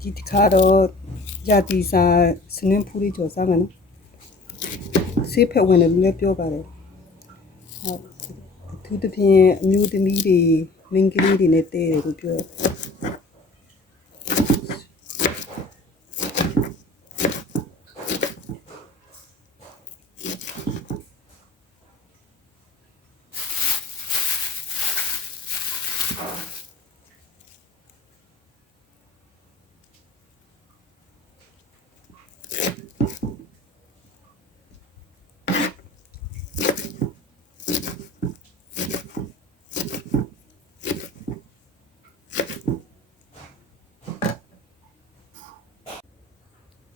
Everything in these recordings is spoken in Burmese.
ဒီတစ်ခါတော့ရာတီစာစနင်းဖူးလေးကြော်စားမယ်နော်ဆေးဖက်ဝင်တယ်လို့လည်းပြောပါတယ်ဟုတ်အထူးသဖြင့်အမျိုးသမီးတွေမိန်းကလေးတွေနဲ့တဲတယ်လို့ပြော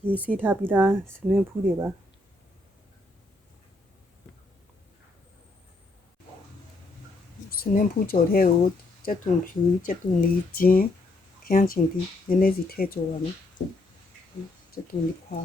ရေးစီးထားပြီးသားစနင်းဖူးတွေပါစနင်းဖူးကြော်တဲ့ကိုကြက်သွန်ဖြူကြက်သွန်လေးချင်းခန်းချင်းဒီနည်းနည်းစီထည့်ကြော်ပါမယ်ကြက်သွန်လေးခွာ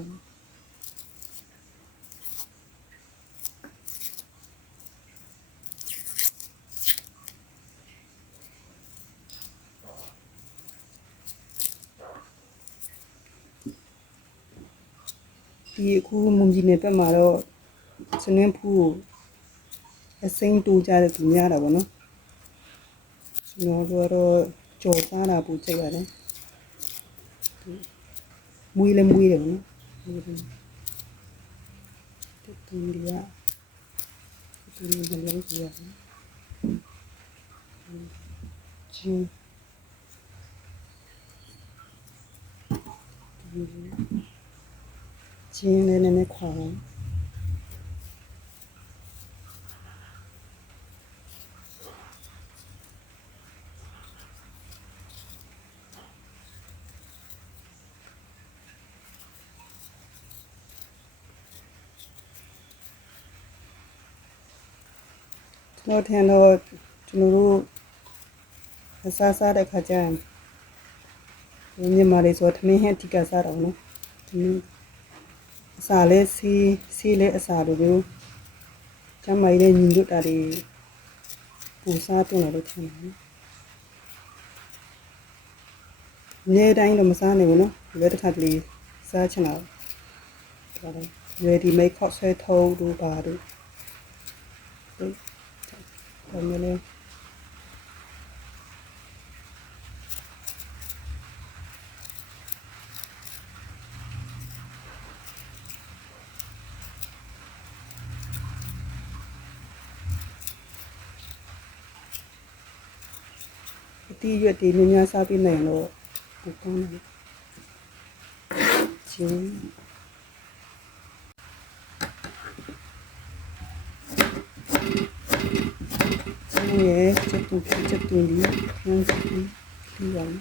ဒီအခုမုံကြီးနယ်ဘက်မှာတော့စနင်းဖူးကိုအစိမ်းတူကြတဲ့သူများတာပေါ့နော်ကျွန်တော်တို့ကြော်စားတာပူကြိုက်ရတယ်မွေးလည်းမွေးတယ်ပေါ့နော်တူဒီကတူဒီလည်းလည်းကြည့်ရတယ်ချင်းလည်းနည်းနည်းခွာအောင်ကျွန်တော်ထင်တော့ကျွန်တော်တို့အစားတဲ့ခါကျရင်မြန်မာတွေဆိုသမင်းဟင်းတိကစားတော့နော်သမင်းအစာလဲစီးလဲအစာလိုမျိုးကျမကြီးတဲ့ညီတို့တာတွေပူစားတင်တယ်လို့ထင်တယ်နေတိုင်းတော့မစားနိုင်ဘူးနော်ဒီတစ်ခါတလေစားချင်တာဒါလည်း ready make ခောက်ဆွဲထုံးတို့ပါတို့ဒါမျိုးလဲအတီးရွက်တွေများများစားပြီးနိုင်တော့ပူကောင်းတယ်ချင်းရဲ့ချက်တူလေးခန်းစီပြီးပါမယ်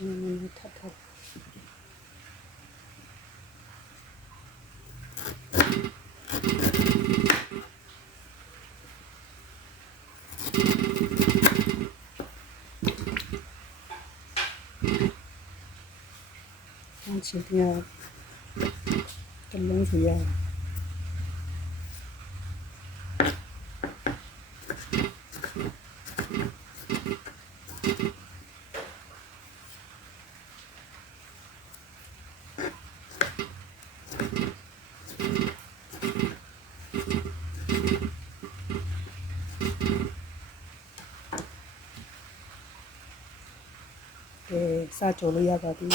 ချင်းထပ်ထပ်ချင်းပြတလုံးစီရစကြော်လို့ရပါပြီ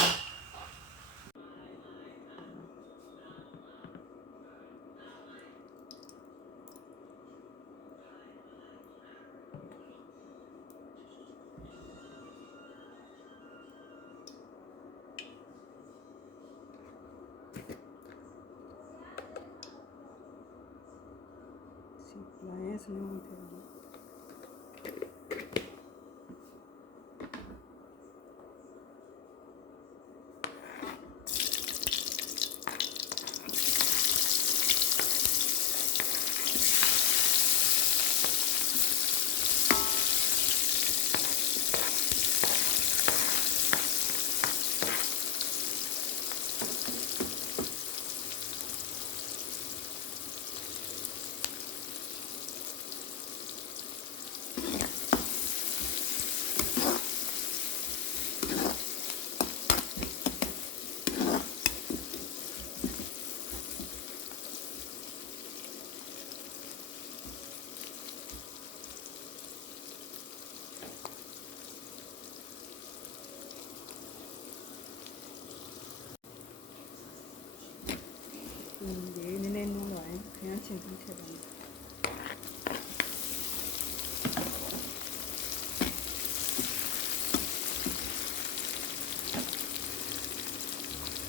来也是那种态度。你那那弄乱，看样清楚切吧。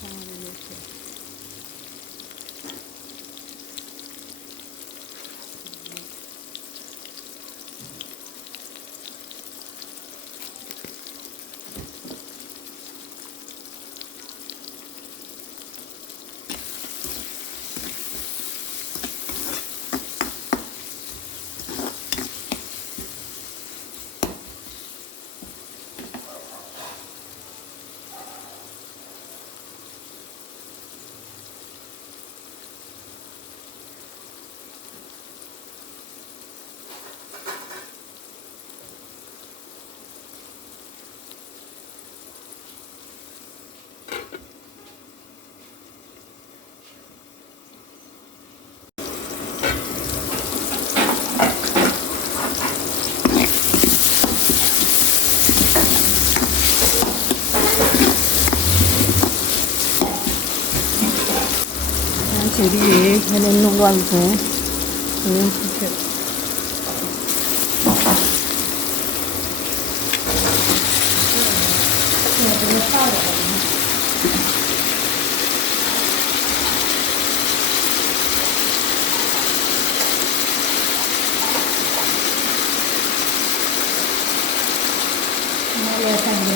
好的，有切。这里还能弄乱子，不用出去。我也看见。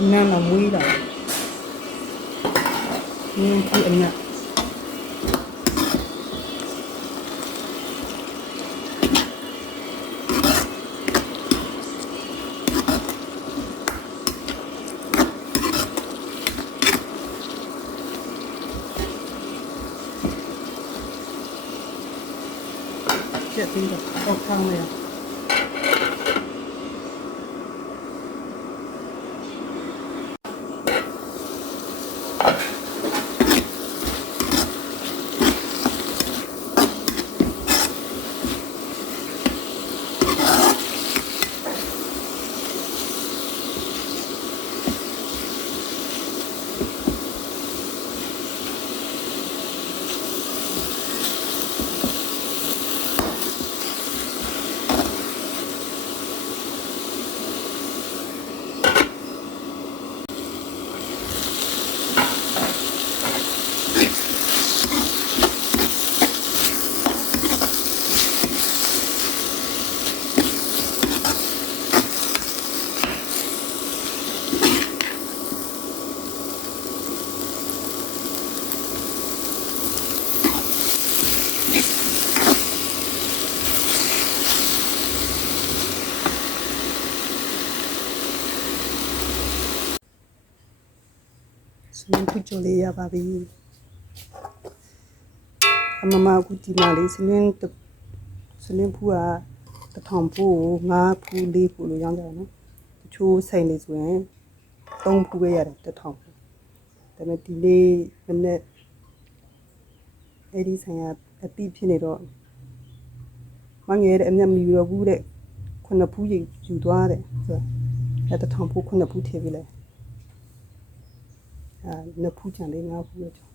Hôm nay là muối rồi, nhưng khi ăn nhạt. Chết đi rồi, ốc thang này à? စနင်းဖူးကြော်လေးရပါပြီအမမအခုဒီမှာလေးစနင်းဖူးက1000ဖူးကို5ဖူး4ဖူးလို့ရောင်းကြတယ်နော်တချို့ဆိုင်လေးဆိုရင်3ဖူးပဲရတယ်1000ဖူးဒါပေမဲ့ဒီနေ့မနေ့အဲ့ဒီဆိုင်ကအတိဖြစ်နေတော့မငယ်တဲ့အမျက်မယူတော့ဘူးတဲ့9ဖူးယူသွားတယ်ဆိုတော့အဲ့1000ဖူး9ဖူးထည့်ပေးလိုက်2ဖူးချန်လေး5ဖူးပဲကျော်